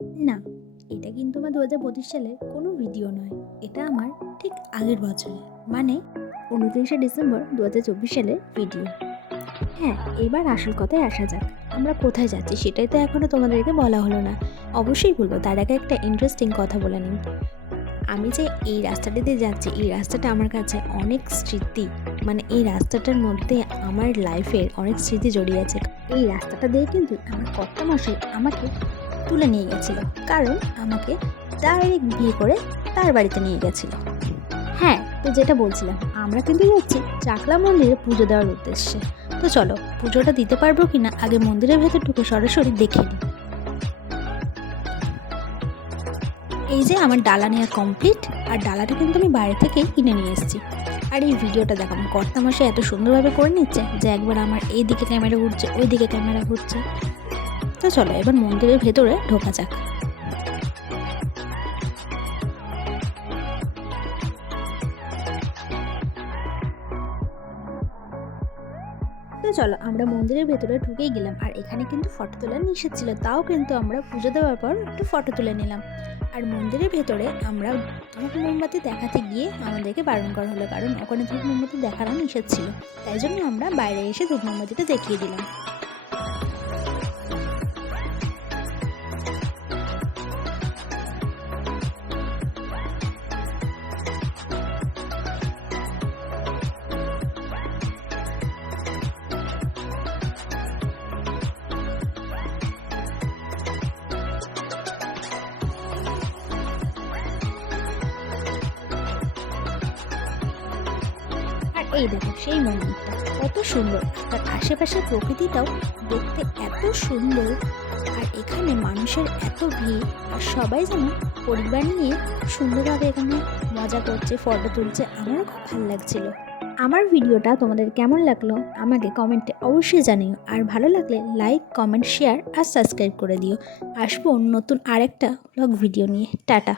না, এটা কিন্তু আমার ২০২৫ সালের কোনো ভিডিও নয়। এটা আমার ঠিক আগের বছরের, মানে ২৯শে ডিসেম্বর ২০২৪ সালের ভিডিও। হ্যাঁ, এবার আসল কথায় আসা যাক। আমরা কোথায় যাচ্ছি সেটাই তো এখনো তোমাদেরকে বলা হলো না। অবশ্যই বলব, তার আগে একটা ইন্টারেস্টিং কথা বলে নিই। আমি যে এই রাস্তাটা দিয়ে যাচ্ছি, এই রাস্তাটা আমার কাছে অনেক স্মৃতি, মানে এই রাস্তাটার মধ্যে আমার লাইফের অনেক স্মৃতি জড়িয়ে আছে। এই রাস্তাটা দিয়ে কিন্তু আমার কর্তামশাই আমাকে তুলে নিয়ে গেছিল, কারণ আমাকে ডাইরেক্ট বিয়ে করে তার বাড়িতে নিয়ে গেছিল। হ্যাঁ, তো যেটা বলছিলাম, আমরা কিন্তু যাচ্ছি চাকলা মন্দিরে পুজো দেওয়ার উদ্দেশ্যে। তো চলো, পুজোটা দিতে পারবো কিনা আগে মন্দিরের ভেতর ঢুকে সরাসরি দেখে নিই। এই যে আমার ডালা নেওয়া কমপ্লিট, আর ডালাটা কিন্তু আমি বাইরে থেকেই কিনে নিয়ে এসেছি। আর এই ভিডিওটা দেখো, আমার কর্তামশাই এত সুন্দরভাবে করে নিচ্ছে যে একবার আমার এই দিকে ক্যামেরা ঘুরছে, ওই দিকে ক্যামেরা ঘুরছে। তো চলো এবার মন্দিরের ভেতরে ঢোকা যাক। তো চলো আমরা মন্দিরের ভেতরে ঢুকেই গেলাম, আর এখানে কিন্তু ফটো তোলা নিষেধ ছিল, তাও কিন্তু আমরা পুজো দেওয়ার পর একটু ফটো তুলে নিলাম। আর মন্দিরের ভেতরে আমরা ধূপ মোমবাতি দেখাতে গিয়ে আমাদেরকে বারণ করা হলো, কারণ ওখানে ধূপ মোমবাতি দেখানো নিষেধ ছিল। তাই জন্য আমরা বাইরে এসে ধূপ মোমবাতিটা দেখিয়ে দিলাম। আর এই দেখো সেই মন্দিরটা কত সুন্দর, তার আশেপাশের প্রকৃতিটাও দেখতে এত সুন্দর। আর এখানে মানুষের এত ভিড়, আর সবাই যেন পরিবার নিয়ে খুব সুন্দরভাবে এখানে মজা করছে, ফটো তুলছে। আমারও খুব ভালো লাগছিল। আমার ভিডিওটা তোমাদের কেমন লাগলো আমাকে কমেন্টে অবশ্যই জানিও, আর ভালো লাগলে লাইক, কমেন্ট, শেয়ার আর সাবস্ক্রাইব করে দিও। আসবো নতুন আরেকটা ব্লগ ভিডিও নিয়ে। টাটা।